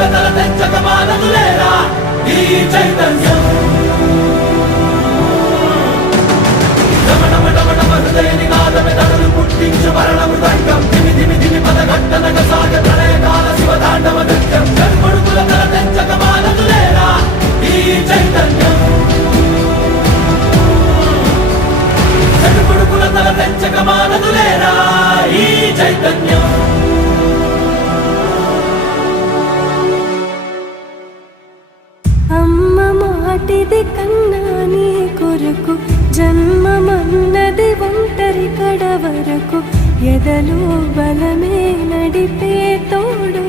తల తెంచక మానదులేరా ఈ చైతన్యం. హృదయ నినాదమే తడలు పుట్టించు మరణ మృదంగం. ధిమి ధిమి ధిమి పదఘట్టనగ సాగ ప్రళయకాల శివతాండవ నృత్యం. చడుకొడుకుల తల తెంచక మానదులేరా ఈ చైతన్యం. చడుకొడుకుల తల తెంచక మానదులేరా ఈ చైతన్యం. అమ్మ మాటిది కన్నా నీ కొరకు జన్మమన్నది ఒంటరి కడ వరకు ఎదలో బలమే నడిపే తోడు.